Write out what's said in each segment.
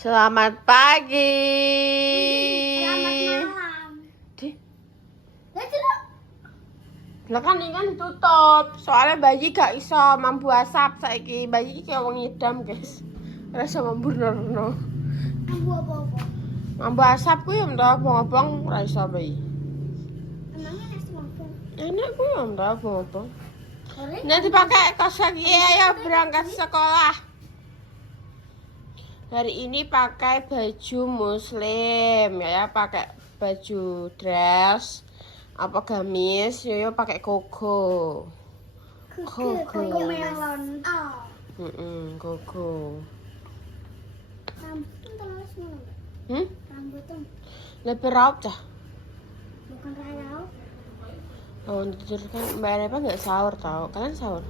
Selamat pagi. Selamat malam. Dih, Lah lah kan ini kan ditutup. Soalnya bayi gak iso mambu asap saiki. Bayi iki kayak wong ngidam, guys. Rasa mambu nono. Ambu apa-apa. Mambu asap ku ya ndak obong-obong ora iso bayi. Emangnya nasi mampung? Enak ku ya ndak obong-obong. Sore? Nanti pakai kos lagi ayo berangkat sekolah. Hari ini pakai baju muslim ya, pakai baju dress apa gamis, Yoyo pakai koko. Koko melon. Koko. Rambut terus mana? Rambut tuh Lebih raup dah. bukan rayau. Oh, tidur kan Mbak Repa nggak sahur tau? Kalian sahur?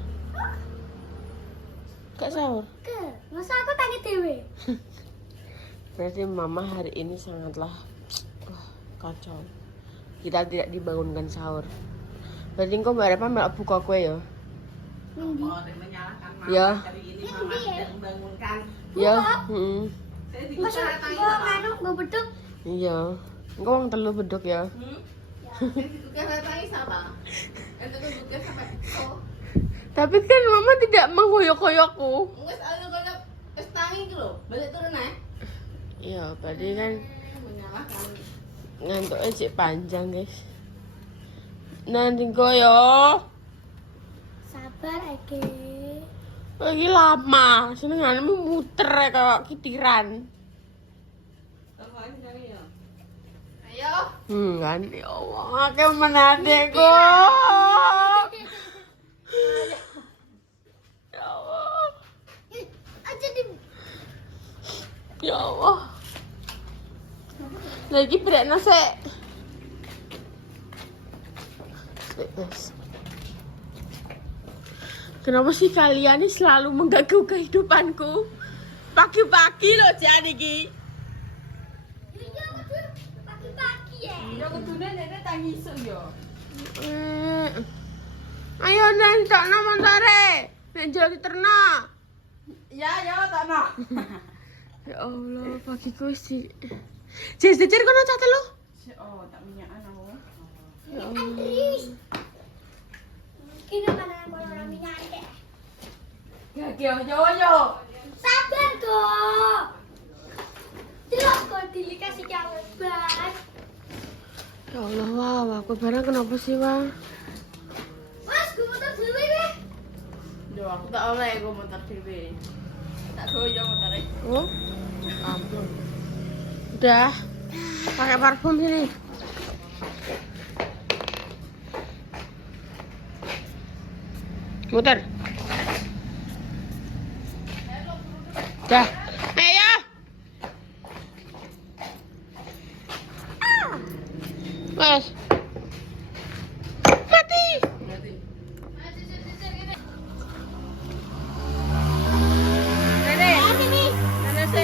Nggak sahur? Masa aku tanya dewe? Berarti mama hari ini sangatlah kacau. Kita tidak dibangunkan sahur. Berarti kok Mbak Repa malah buka kue ya? Nindi. Ya. Nindi ya? Ya. Masa gua manuk gua beduk? Iya. Engko wong telu beduk ya. Tapi kan mama tidak menggoyok-goyokku. Iya, berarti kan ngantuknya cik panjang, guys. Nanti goyo. Sabar Ege. Lagi lama, senenganmu muter kayak kitiran. Kan, ya Allah, kayak menadek kok. Ya Allah. Aja di Ya Allah. Lagi berat nasi. Kenapa sih kalian ini selalu mengganggu kehidupanku? Pagi-pagi loh Jan iki. Iya betul. Pagi-pagi ya. Ya kudune nenek tangi iso yo. Ayo nang tokno montore. Nek njol diterno. Ya takno. Ya Allah, pagiku wis di. Jejer kono cah telu. Oh, tak minyakan aku. Ya Allah. Andris. Kini mana orang minyak deh. Ya yo. Sabar kok. Tidak kok dikasih jawaban. Ya Allah, wah, aku barang kenapa sih, wah? Mas, gue motor dulu deh. Yo aku tak oleh go motor dhewe. Tak goyo motore. Oh, ampun. Udah, pakai parfum sini. Muter. Dah. Ayo. Wes. Mati.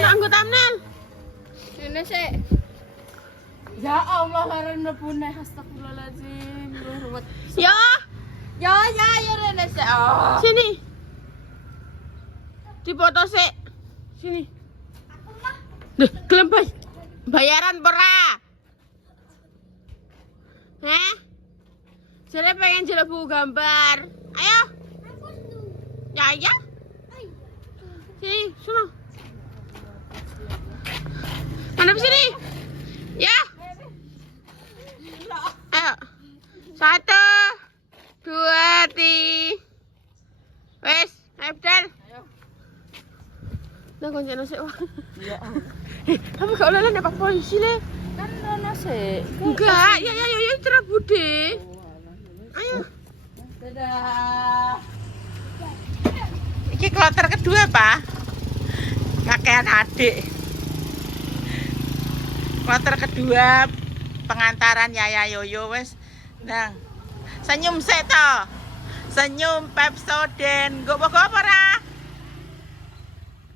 Anggo thumbnail. Ini sih. Ya Allah karen mlebune astagfirullahalazim. Ruwet. Ya, Ya Rene sik. Oh. sini. Dipoto sik. Sini. Duh, gelem bayaran pera. Heh? Jare pengen jelek buku gambar. Ayo. Ya. Sini, sono. Mana sini? Ya. Ayo. 1, 2, 3. Wes, ayo Bdal. Ayo. Nah, koncen sik wah. Ya. Kamu gak oleh nek Pak polisi le. Kan Rene sik. Enggak, ya cerah bude. Ayo. Dadah. Iki kloter kedua, Pak. Pakaian adik. Kloter kedua pengantaran Yaya Yoyo wes. Nang. Senyum sik to. Senyum Pepsodent. Gopo-gopo ora?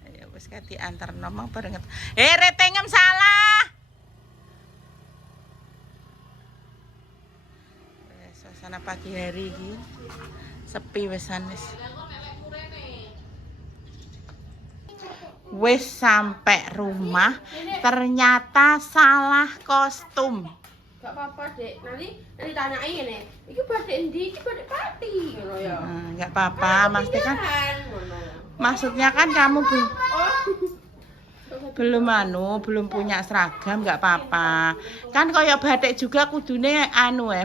Ayo wis kati antar nomong bareng. Retengem salah. Suasana pagi hari iki sepi wesan wis. Wis sampai rumah ternyata salah kostum. Gak apa-apa, Dek. Nanti tanyain ini. Iki badhe endi? Iki badhe pati ngono ya. Enggak apa-apa, maksudnya kan Ngono. maksudnya kan kamu Oh. belum punya seragam, nggak apa-apa. Kan koyo batik juga kudune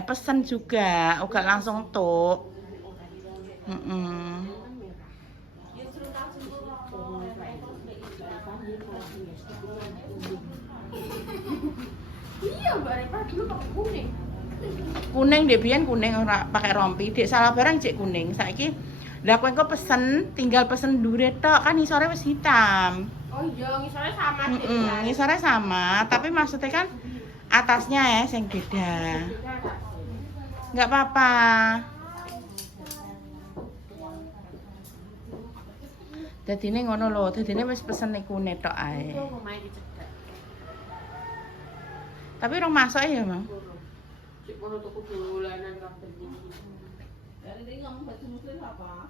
pesen juga, uga langsung tok. Iya, Mbak Repa dulu pakai kuning. Kuning dek biyen kuning ora pakai rompi, dek salah barang cek kuning. Saiki lah kowe engko pesen, tinggal pesen dure tok, kan isore wis hitam. Oh iya, ngisornya sama Dek. Ngisornya sama, tapi maksudnya kan atasnya ya yang beda. Nggak apa-apa. Dadine ngono lho, dadine wis pesen iku netok ae. Tapi rong masuk ya, Mang. Cek kono tuku dolanan kabeh iki. Dari ini kamu baju muslim apa?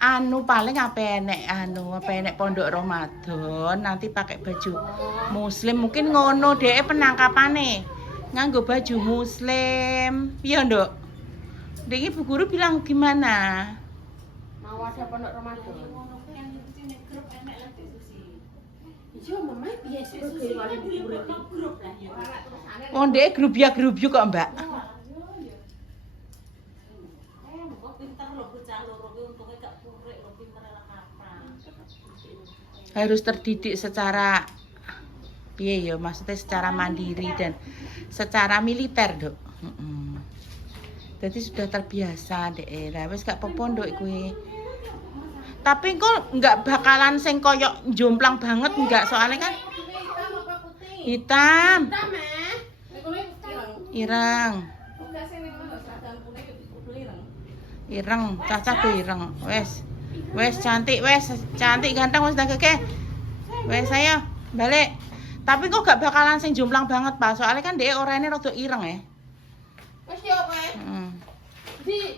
Anu paling apa enek pondok Ramadan nanti pakai baju muslim mungkin ngono deh penangkapane nganggo baju muslim iya nduk Dek ibu guru bilang gimana Mau ada pondok Ramadan. Iya, mama biasa sih grup lah ya. oh dek grup yuk kok mbak harus terdidik secara piye ya maksudnya secara mandiri dan secara militer dok jadi sudah terbiasa dek lah wis gak apa-apa nduk kuwi tapi kok nggak bakalan sing koyok jomplang banget nggak soalnya kan hitam ireng caca tuh ireng wes cantik ganteng wes dah keke wes saya balik tapi kok gak bakalan sing jomplang banget pak soalnya kan dia orangnya rada ireng ya Wes yo kowe. Di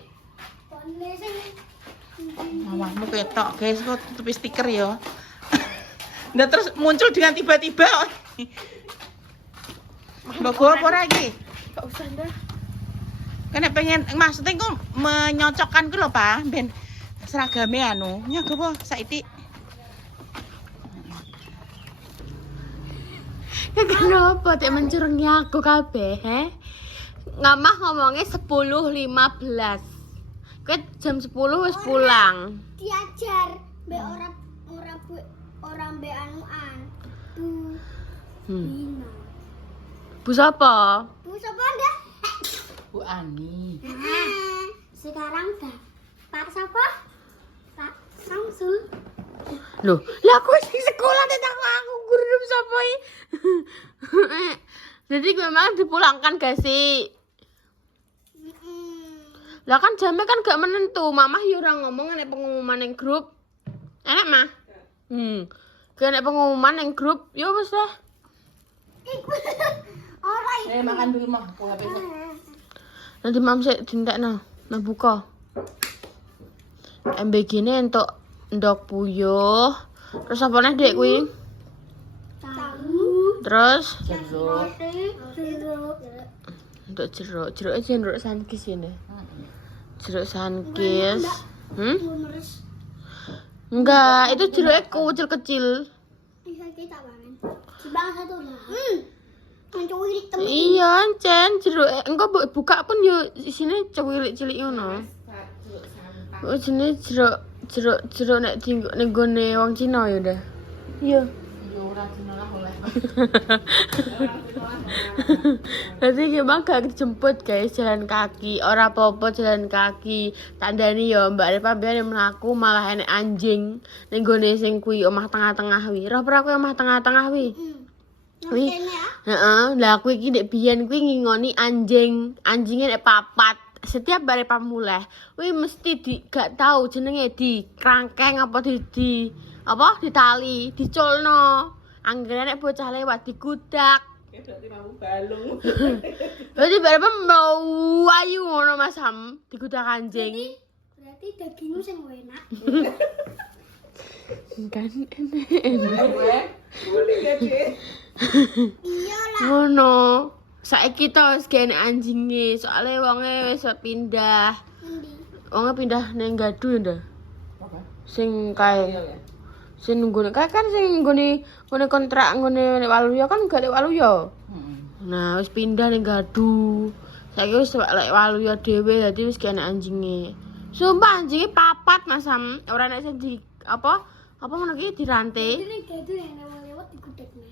mamamu ketok guys kok tutupi stiker ya nah terus muncul dengan tiba-tiba mbak gue apa lagi gak usah dah. kan pengen maksudnya kok menyocokkan ku lho pak ben seragamnya anu nyaga apa saiki Kenapa tak mencurengi aku kabeh, he? Ngamah ngomongnya 10.15. Kowe jam 10 wis pulang. Diajar be orang be anuan. Bu. Lima. Bu sapa? Bu siapa dah? Bu Ani Sekarang dah. Pak siapa? Pak Samsul. Loh, lah aku wis di sekolah tentang aku guru sapa iki? Jadi memang dipulangkan gak sih? Lah kan jamnya kan gak menentu. Mamah yo ora ngomong nek pengumuman ning grup. Enak mah? Gak nek pengumuman ning grup, yo wis lah. Orang makan dulu mah aku habis Nanti mam sik dintekno, nah buka. MBG ne entuk ndok puyuh. Terus apa neh Dek kuwi? tahu. Terus jeruk Jeruk. untuk jeruk sankis ini. Jeruk sankis. Meres. Enggak, itu jeruknya kecil-kecil. Bisa kita bangun. Sebang satu lah. Menculik temen. Iya, ancen jeruk engko buka pun yo isine cewilik cilik ngono. Oh, jenenge jeruk nek ning gone wong Cina ya udah. Iya. yo ora dinolah oleh Nanti gimana gak dijemput guys jalan kaki, ora apa-apa jalan kaki. Tandani yo Mbak Repa biyen mlaku malah enek anjing ning gone sing kuwi omah tengah-tengah wi. Roh ora kuwi omah tengah-tengah wi. Wi. Kene ya. Heeh, lah kuwi iki nek biyen kuwi ngingoni anjing. Anjingnya nek papat. Setiap Mbak Repa mulai, kuwi mesti gak tahu jenenge di krangkeng apa di apa ditali, diculno. Anggere nek bocah lewat digudak. berarti mau balung Berarti berapa mau ayu ngono Mas Ham digudak anjing. Berarti dagingmu sing enak. Kan enek. Iya lah. Ngono. Saiki to wis kene anjinge, soalnya wonge wis pindah. Endi? Wonge pindah ning Gadu ya, Nda. Apa? Sing Iya kae ya. sing nggone kae kan sing nggone kontrak nggone Waluya kan gak lek Waluya. Nah, wis pindah ning Gadu. Saiki wis lek Waluya dhewe dadi wis kene anjinge. Sumpah anjinge papat Mas Sam, ora nek sing di apa ngono ki dirantai. Ini gadu yang lewat digudekne.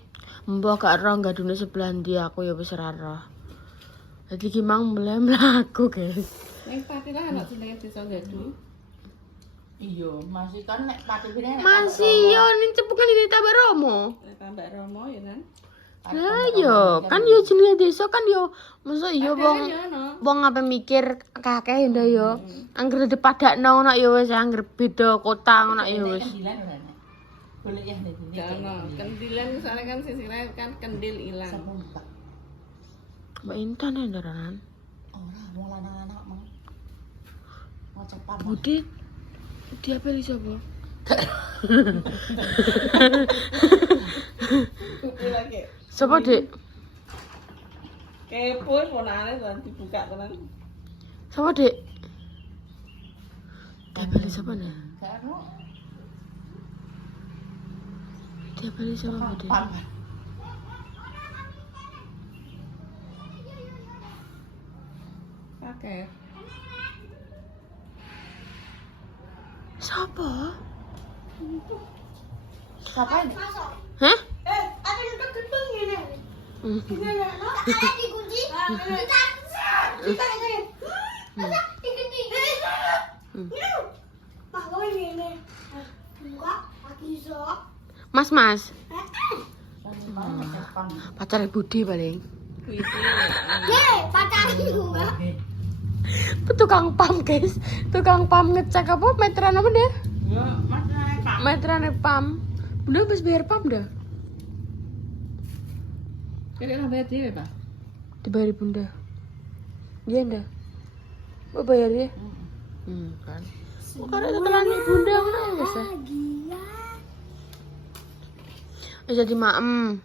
Mbah gak ero Gadune sebelah ndi aku ya wis ora ero. Dadi ki mang mulai mlaku, guys. Ning pati lah anak jenenge desa Gadu. Iya, masih kan nek pati bine nek Masih yo ning cepukan di Tambak Romo. Tambak Romo ya kan. Lah yo, kan yo jenenge desa kan yo mosok yo wong Ya ono. wong apa mikir kakek ndak yo. Angger dipadakno nak yo wis angger beda kota ngono yo wis. Kendilan ora nek. Boleh ya nek. Gak ono. Kendilan misalnya kan sisirnya kan kendil ilang. Semuntak. Mbak Intan ya ndaran. Ora wong lanang-lanang mau. Mau cepat. Budi dia apa sapa? Kuwi lagi. Sapa, Dik? Kepo ponane lan dibuka tenan. Sapa, Dik? Dia beli sapa nih? Gak ono. Dia beli sapa, Budi? Papan. Pakai. Sapa? Siapa ini? Masuk. Hah? Apa yang ketuk ini? Hmm. Ada dikunci. Kita ini. Masa dikunci? Pak, kau ini. Buka, lagi sok. Mas. Pacar Budi paling. Kuwi Pacarku, Mbak. Tukang pam, guys. Tukang pam ngecek apa meteran apa deh? Yo, Mas Pak. Meteran pam. Bunda habis bayar pam dah. Kene lah bayar dhewe, Pak. Dibayar Bunda. Iya ndak? Mau bayar ya? Kan. Karena tetelane Bunda ngono wis. Gila. Jadi maem.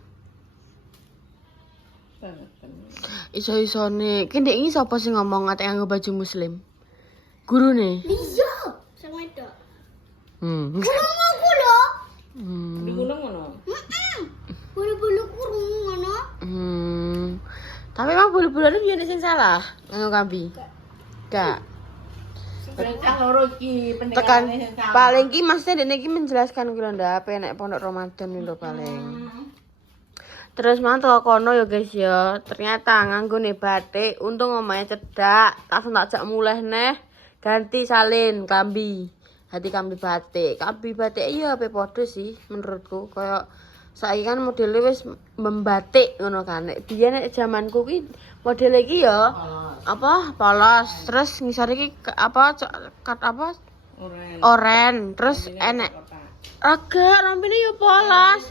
Iso-isone. Ki ndek iki sapa sing ngomong ate nganggo baju muslim? Gurune. Iya. Sama itu. Hmm. Di gunung ngono. Bulu-bulu kurung ngono. Tapi emang bulu-bulane piye sing salah? Ngono kambi. Gak. Pencang loro iki Tekan pendekane sing sama. paling ki maksudnya dene iki menjelaskan kira ndak apa nek pondok Ramadan lho paling. Terus mantu kono ya guys ya. Ternyata nganggone batik untung omahe cedak, langsung tak jak muleh neh ganti salin kambi. Hati kambi batik. Kambi batik iya ape padha sih menurutku kayak saiki kan modele wis membatik ngono kan. Nek biyen nek zamanku ki modele iki ya apa polos terus ngisor iki apa kat apa Oren. oren terus enek agak rampine yo polos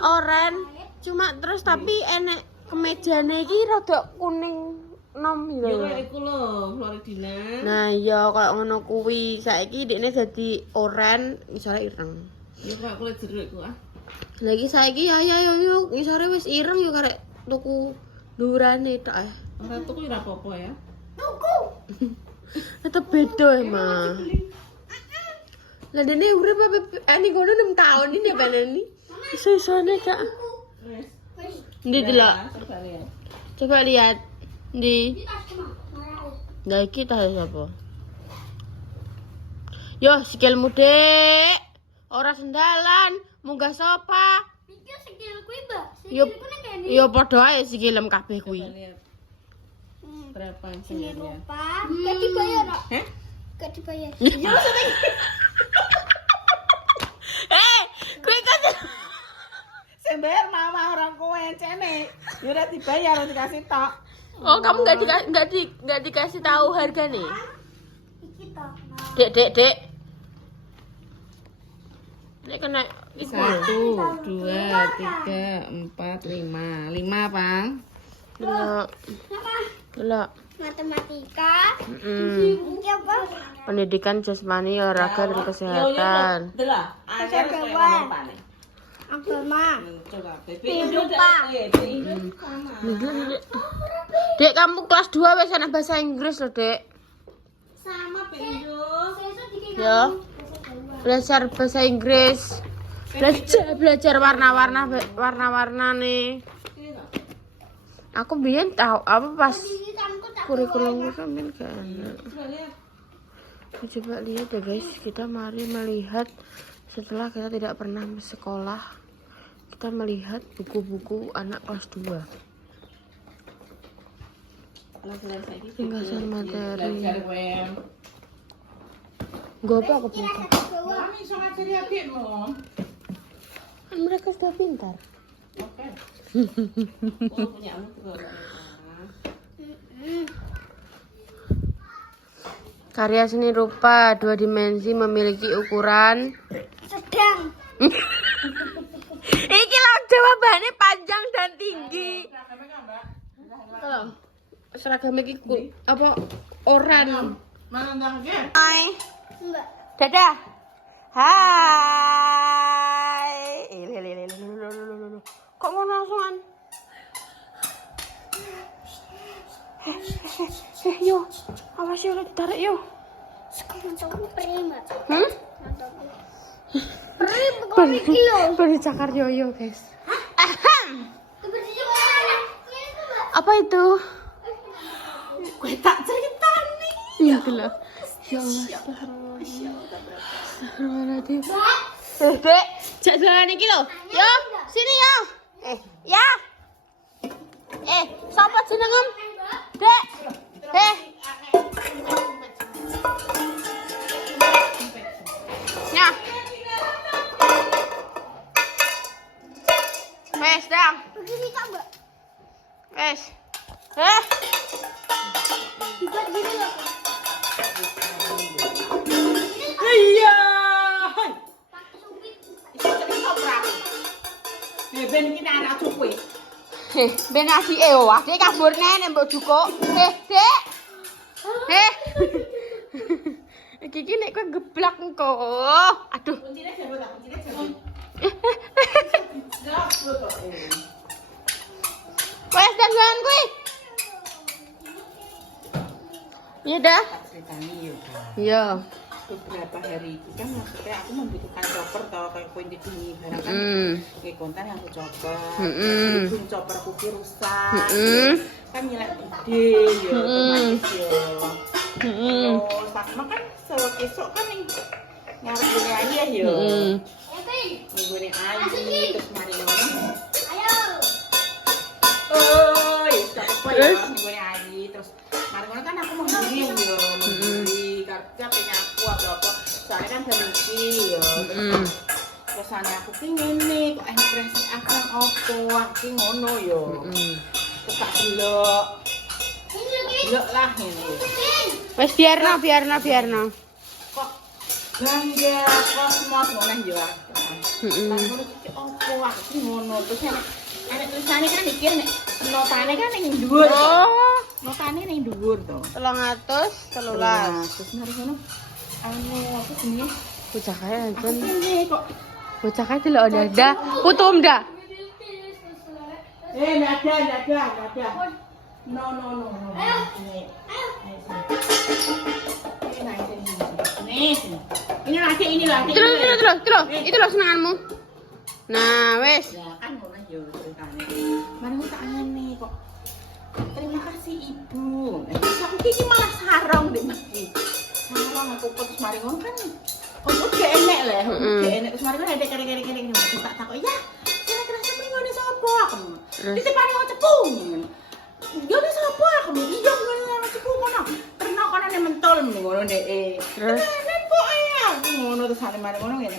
oren cuma terus tapi enek kemejane iki rada kuning nom Yo lho. kayak iku lho, Floridina. Nah iya kayak ngono kuwi saiki dekne dadi oren ngisore ireng. Yo kayak kulit jeruk iku ah. Lagi saiki ya yo ngisore wis ireng yo karek tuku durane tok ah. Ora tuku ora apa-apa ya. Tuku. Tetep beda emang. Lah dene urip ani kono 6 tahun ini apa ini? Iso-isone Kak. Wes. Ndi delok. Coba lihat. Coba lihat. Ndi. Kita cuma marah. Lah iki tas sapa? Yo sikilmu, Dek. Ora sendalan, munggah sopa. Iki skill kuwi, Mbak. Yo Skill kuwi kene. yo padha ae sikilem kabeh kuwi. Coba lihat. Berapa Ini sebenarnya? lupa. Gak dibayar, Kak. Hah? Gak dibayar. Kuwi kan Sing bayar mama orang kowe encene. Yo ora dibayar, ora dikasih tok. Oh, kamu enggak dikasih tahu harganya? Iki toh. Dek. Nek kena iku. 1, 2, 3, 4, 5. 5, Bang. Delok. Apa? Delok. matematika, Mm-mm. ini apa? Pendidikan jasmani, olahraga dan kesehatan. Delah, ajar Coba. kayak ngomong panen. Agama. Coba, Kehidupan. Dek, kamu kelas 2 wes anak bahasa Inggris loh, Dek. Sama Pinjo. Ya. Belajar bahasa Inggris. Belajar warna-warna nih. Aku biyen tahu apa pas kurikulumku sampean gak enak. Coba lihat ya guys, kita mari melihat setelah kita tidak pernah sekolah, kita melihat buku-buku anak kelas 2. Ringkasan materi. Gak apa aku pintar. Kami iso ngajari adikmu. Kan mereka sudah pintar. Oke. Oh, punyamu tuh. Karya seni rupa 2 dimensi memiliki ukuran. Sedang. Iki lah jawabannya panjang dan tinggi. Seragam iki apa oran. Mana ndang ge? Hai. Mbak. Dadah. Hai. Kok mau langsungan? Yo. Awas yo ditarik yo. Sekarang coba prima. Baru cakar yoyo guys. Apa itu? Gue tak cerita nih. Ya Allah. Ya Allah. Astagfirullahaladzim. Dek, jak jalan iki lho. Yo, sini yo. Ya. Sapa jenengem? Dek. Ya. Wes, dang. Begini tak mbak? Wes. Dibuat gini loh. Iya. Pakai subit. Iso cerita berapa? Ben kita anak cukup. Ben adike yo, adike kabur nene mbok jukuk. Dek. Iki nek kowe geblak engko. Aduh. Kuncinya siapa tak? Kuncinya siapa? Jelas betul. Wes dangan kuwi. Iya dah. Ceritanya yuk. Iya. Beberapa hari itu kan maksudnya aku membutuhkan chopper tau kayak poin di sini barang kan kayak konten yang aku chopper terus chopperku ki rusak kan nyelek gede ya otomatis ya terus sama kan esok kan yang ngarep gini aja ya minggu ini aja terus mari ngomong Ayo. oi apa ya minggu ini aja terus mari ngomong kan aku mau beli ya membeli karena punya aku apa soalnya kan berhenti ya terus aku pengen nih kok impresi aku aku ngono ya terus tak delok lah ini Wes biarno. kok bangga kosmos ngono ya ngono iki opo aku ngono terus enek tulisane kan iki nek notane kan ning dhuwur notane ning dhuwur to 313. terus mari ngono apa jenenge Bocah kaya ancen. ini kok Bocah kaya delok dada. Putum dah. nggak ada no ini lagi Terus. Itu loh senanganmu. Nah, wes. ya kan ngono yo ceritane mari aku tak ngene kok terima kasih ibu aku iki malah sarong deh sarong aku terus mari ngono kan kok gak enek lah gak enek terus mari ngono ada kere-kere tak takok ya kira-kira sampe ngene sapa aku ditepani wong cepung yo wis sapa aku iya ngono cepung ngono terno kono mentol ngono ndek Terus nen kok ya ngono terus mari ngono ngene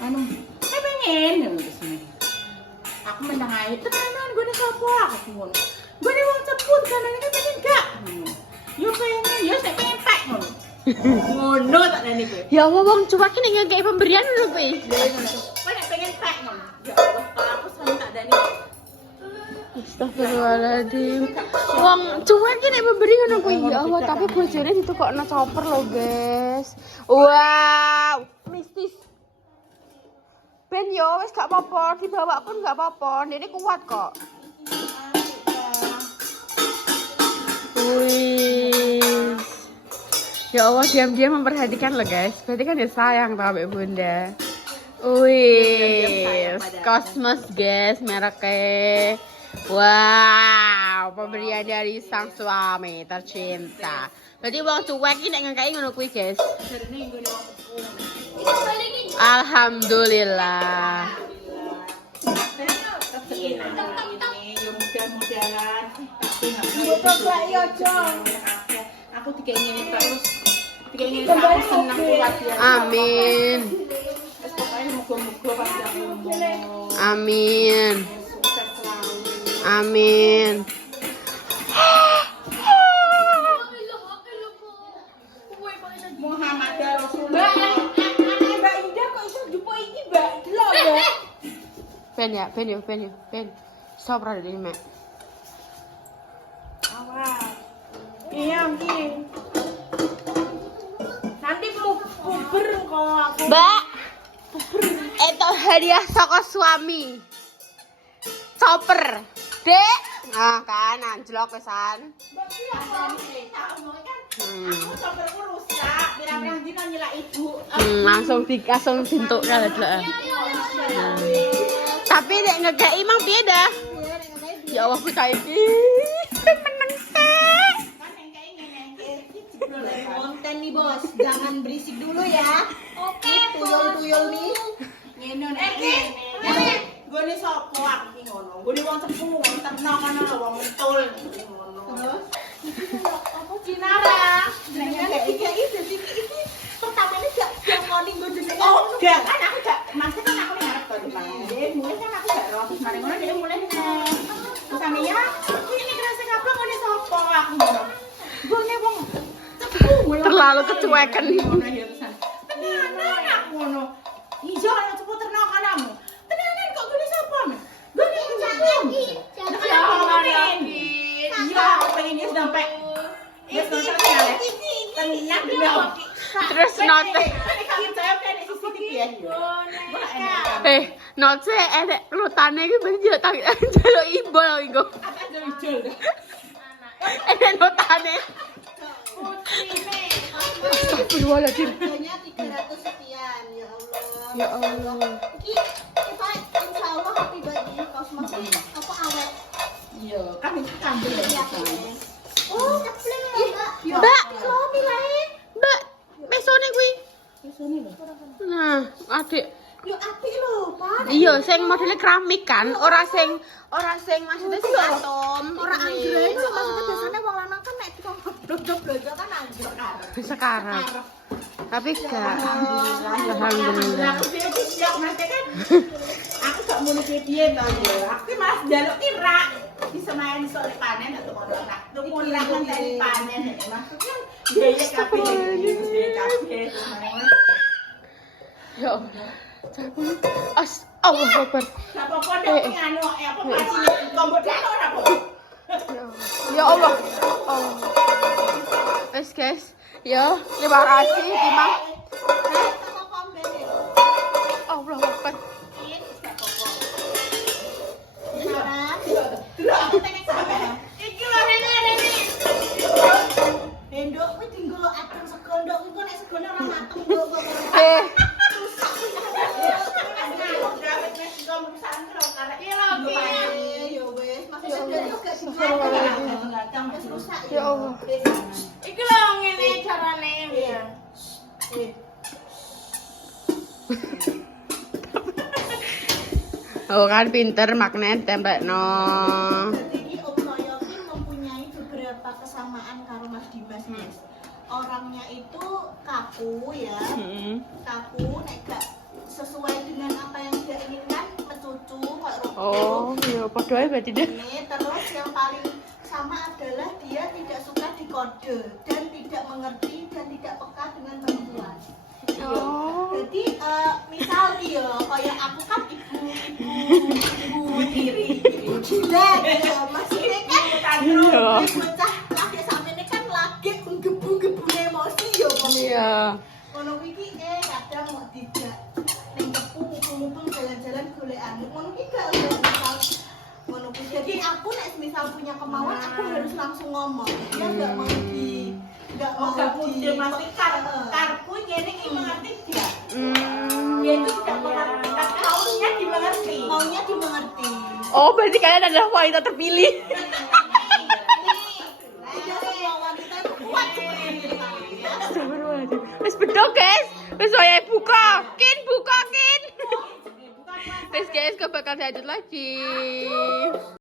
anu pengen terus aku menang ae tenan gue sapa aku ngono gue wong ceput kan kan pengen gak yo pengen yo nek pengen pek ngono ngono tak nene kowe ya Allah wong cuak iki nek ngekeki pemberian lho kowe. kowe nek pengen pek ngono ya Allah kalau aku sampe tak dani Astagfirullahaladzim. Wong cuek ki nek memberi ngono kuwi ya Allah, tapi bojone ditukokno chopper lho, guys. Wow, mistis. Ben yo wis gak apa-apa, dibawa pun gak apa-apa. Ini kuat kok. Wih. Ya Allah, diam-diam memperhatikan loh, guys. Berarti kan dia sayang tau Mbak Bunda. Wih, Cosmos guys, mereknya. Wow, pemberian dari sang suami tercinta. Berarti wong cuek iki nek ngekeki ngono kuwi, guys. Alhamdulillah. Aku dikengeni terus. Dikengeni terus seneng kuat ya. Amin. Pokoknya moga-moga pas aku ngomong. Amin. Sukses selalu. Amin. Muhammad Rasulullah. Mbak Indah kok iso jupo iki, Mbak? Delok, Mbak. Ben. Stop rada ini, Mek. Awas. Iya, iki. Nanti puber kok aku. Mbak. Itu hadiah saka suami. Chopper. Dek. Nah, kan anjlok pisan. Mbak iki apa? Tak omong kan. Aku cobaku rusak, pirang-pirang dino nyelak ibu. Langsung bentuk kalau delok. Tapi nek ngekeki mang piye dah? Ya Allah ku kae iki. Meneng teh. Konten nih bos, jangan berisik dulu ya. Oke, tuyul-tuyul nih. Ngene nek. Gone sapa aku ki ngono. Gone wong sepuh, wong ternak ana wong mentul ngono. Apa Cinara? Nek iki pertamane gak ngoni nggo jenenge. Oh, gak kan aku gak maksud kan aku ngarep to Mas. Mulai kan aku gak roh terus mari ngono dhek mulai nek. Kesane ya, ini kerasa kapan ngone sapa aku ngono. Gone wong sepuh. Terlalu kecuekan. Ngono ya pesan. Tenanan aku ngono. Ijo ana sepuh ternak kanamu. Tenanan kok gone sapa men? Gone wong cangkem. Ya Allah. Iya, pengen dia sampai. Dia sampai terkenal. Tenang dulu. Terus note. Note enek rutane iki ben yo tak njaluk ibu lho iku. Enek notane. Astagfirullahaladzim. Harganya 300 sekian, ya Allah. Ya Allah. Kita insya Allah happy birthday Cosmos apa awet. Iya, kan itu kambing ya. Oh, kepleng ya, Mbak. Mbak, Suami lain. Mbak, besone kuwi. Kesini lho. Nah, adik. Yo apik lho, Pak. Iya, sing modele keramik kan, ora sing maksudnya sing atom. Ora anggrek lho, maksudnya biasanya wong lanang kan nek blok-blok kan anggrek karep. Sekarang. Tapi gak. Alhamdulillah. Aku dia siap nanti kan. Aku gak mau piye to ya. Aku malah njaluk ki rak. Bisa main sore panen atau kono rak. Tuku rak kan dari panen. Maksudnya biaya kabeh iki kabeh. Ya Allah. Allah Akbar. Apa pondok nganu apa masih tombol dano ora kok. Ya Allah. Oh. Wes guys. Ya, terima kasih Timang. Allah Akbar. Iki lho rene. Endok kuwi tinggal adem segondok iku nek segone ora mateng kok. Ya Allah. Iki lho ngene carane ya. Oh kan pinter magnet tempelno. Jadi Om Noyo ini mempunyai beberapa kesamaan karo Mas Dimas, guys. Orangnya itu kaku ya, kaku, nek gak sesuai dengan apa yang dia inginkan, mencucu kayak robot. Oh, ya padha ae berarti deh. Ini terus yang paling sama adalah dia tidak suka dikode dan tidak mengerti dan tidak peka dengan perempuan. Oh. Jadi misal dia kayak aku kan ibu tiri, gila ya maksudnya kan Iya. bocah lagi samene kan lagi gebu-gebu emosi ya kok. Iya. Ngono iki kadang mau tidak ning kepu mumpung jalan-jalan golek anu ngono iki gak misal ngono kuwi. Jadi aku nek misal punya kemauan aku harus langsung ngomong. Dia enggak mau masih karpu jadi mengerti tidak? Dia itu tidak mengerti. Maunya dimengerti. Maunya dimengerti. Oh, berarti kalian adalah wanita terpilih. Tidak semua wanita itu kuat seperti kita ya. Wis bedok, guys. Wis saya buka. Buka, Kin. Wis guys, kok bakal dilanjut lagi.